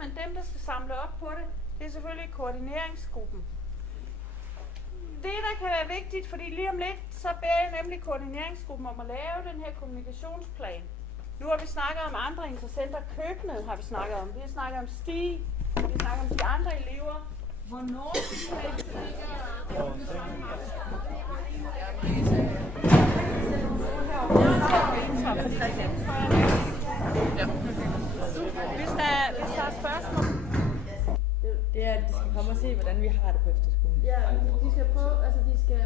men dem, der skal samle op på det, det er selvfølgelig koordineringsgruppen. Det, der kan være vigtigt, fordi lige om lidt, så beder jeg nemlig koordineringsgruppen om at lave den her kommunikationsplan. Nu har vi snakket om andre interessenter. Køkkenet har vi snakket om. Vi har snakket om Stig. Vi har snakket om de andre elever. Hvornår Hvis der er spørgsmål. Det er, at de skal komme og se, hvordan vi har det på efterskolen. Ja, de skal prøve, altså de skal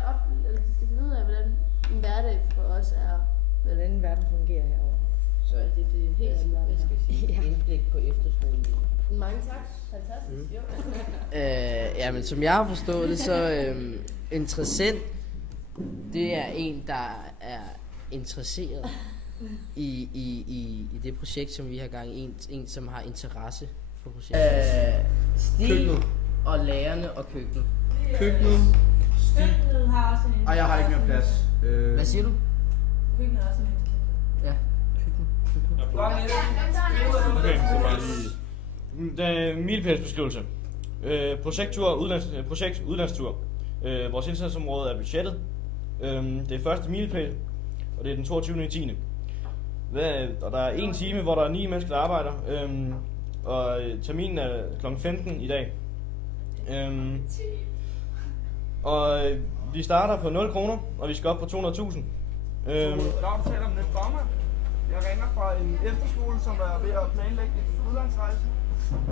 finde ud af, hvordan en hverdag for os er. Hvordan verden fungerer herovre. Så det er helt andet. Jeg skal sige indblik på efterskolen. Mange tak. Fantastisk. Jamen, som jeg har forstået det, så interessent, det er en, der er interesseret i det projekt, som vi har gang i. En som har interesse for projektet. Stig og lærerne og køkkenet. Køkkenet, Stig. Køkkenet har også en Ej, jeg har ikke mere plads. Hvad siger du? Køkkenet er også en Ja, køkkenet. Okay, så bare lige... Milepælsbeskrivelse. Projekt udlandstur. Vores indsatsområde er budgettet. Det er første milepæl, og det er den 22.10. Og der er 1 time, hvor der er 9 mennesker, der arbejder. Og terminen er kl. 15 i dag. Og vi starter på 0 kroner, og vi skal op på 200.000. Laura taler om Nick Baumann. Jeg ringer fra en efterskole, som er ved at planlægge en udlandsrejse.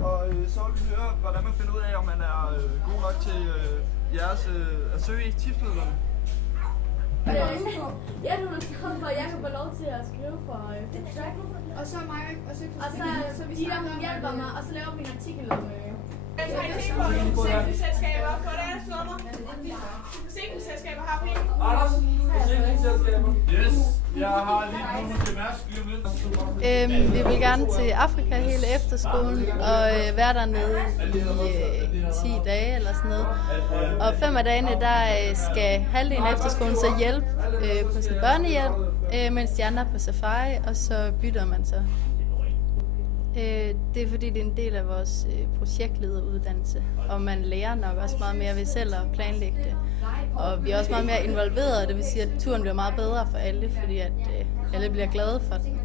Og så vil vi høre, hvordan man finder ud af, om man er god nok til at søge i tipsmidlerne. Ja, du har skrevet for, at jeg kan få lov til at skrive for projekt. Og så mig, og så de der hjælper mig, og så laver vi en artikel om... Forsikringsselskaber for deres nummer. Forsikringsselskaber har penge. Anders, forsikringsselskaber. Yes, jeg har lige nummer til Mærsk. Vi vil gerne til Afrika hele efterskolen og være dernede i 10 dage eller sådan noget. Og 5 af dagene, der skal halvdelen af efterskolen så hjælpe på sin børnehjem, mens de andre er på safari, og så bytter man så. Det er fordi, det er en del af vores projektlederuddannelse, og man lærer nok også meget mere ved selv at planlægge det. Og vi er også meget mere involveret, det vil sige, at turen bliver meget bedre for alle, fordi at alle bliver glade for den.